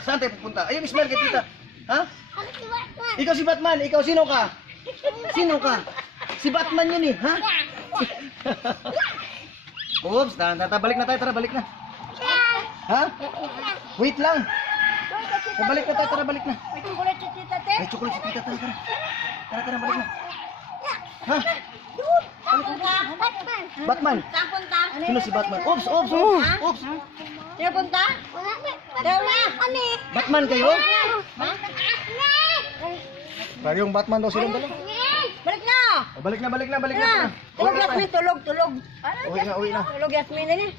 Saan tayo pupunta? Ayun, smile kay tita. Ha? Ikaw si Batman. Ikaw, sino ka? Sino ka? Si Batman yun eh, ha? Oops, balik na tayo, tara, balik na. Ha? Wait lang. Balik na tayo, tara, balik na. May chocolate si tita, te. May chocolate si tita, tara, tara. Tara, balik na. Ha? Saan punta? Batman. Batman. Saan punta? Sino si Batman? Oops. Sino punta? Daw na. Kami. Batman kayo? Ha? Pero yung Batman daw silang dalawa. Balik na. Oh, balik na. Tulog Yasmin, tulog. Uwi na. Tulog Yasmin na niya.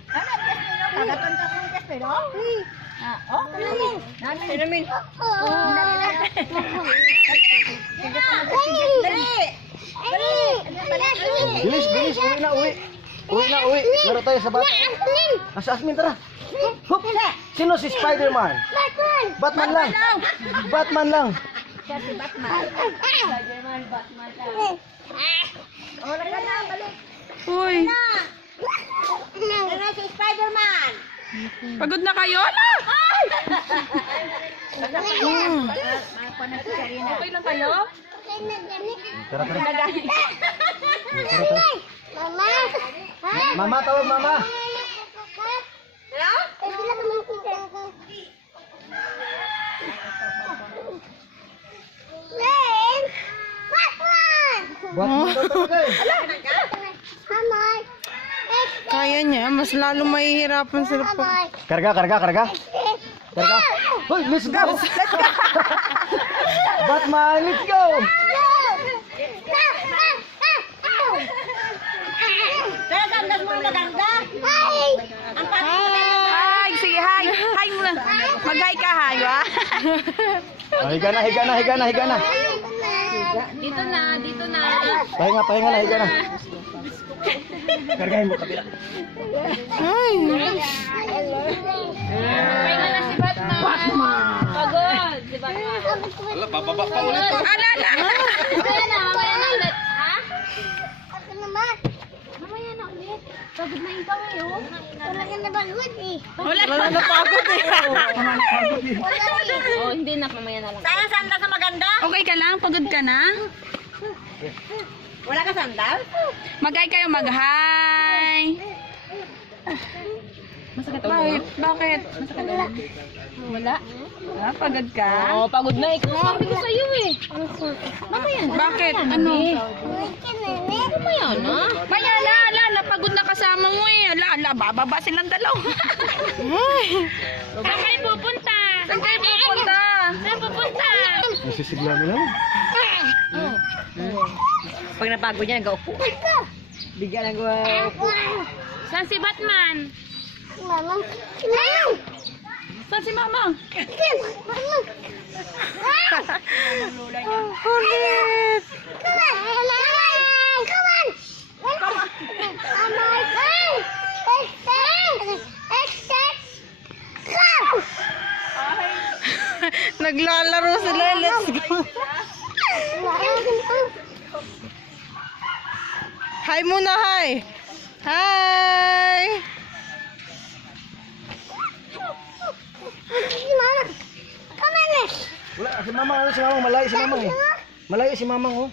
Kagatan ka kung Yasmin, oh? Oh, Pinamin. Dali. Bilis, uwi. Uwi. Laro tayo sa bata. Nasa Asmin, tara. Hup. Sino si Spider-Man? Batman lang. Siya si Batman. Spider-Man, Batman. Oh, laka na, balik. Uy, Ano si Spider-Man? pagod na kayo? Ala! Okay lang kayo? Tara. Mama, tawag mama. Batman daw talaga eh. Kaya niya, mas lalo mahihirapan sila pag... Karga. Hoy, let's go. Batman, let's go. Kaya sandas mo maganda. Ang Hi! Sige, hi! Hi muna! Mag-hi ka, hi, ba? Higa na. Dito na. Pahinga na, higa na. Kargahin mo kabila. Ay! Pahinga na si Batman. Pagod. Si Batman. Wala, bababa pa ulit. Alala! Mamaya na ulit. Ha? Mamaya na ulit. Pagod na yung kamay, oh. Wala ka na bagod eh. Wala na pagod eh. Oh, hindi na, mamaya na lang. Saan sandal sa maganda? Okay ka lang? Pagod ka na? Wala ka sandal? Mag-hi kayo, mag-hi! Bakit? Wala. Ah, pagod ka? Oh, pagod na. Sabi ko sa'yo eh. Mamaya na. Bakit? Ano? Mamaya na. Maya na, napagod na kasama mo eh. Ala, bababa silang dalaw. Saan kayo pupunta? Saan kayo pupunta? Saan pupunta? Nasisigla nila. Pag napagod niya, nag-upo. Bigyan ng upo. Saan si Batman? Saan si Mama? Kulit! Naglalaro sila. Let's go. Hi muna, hi. Hi. Wala, si Mamang, malayo si Mamang eh. Malayo si Mamang oh.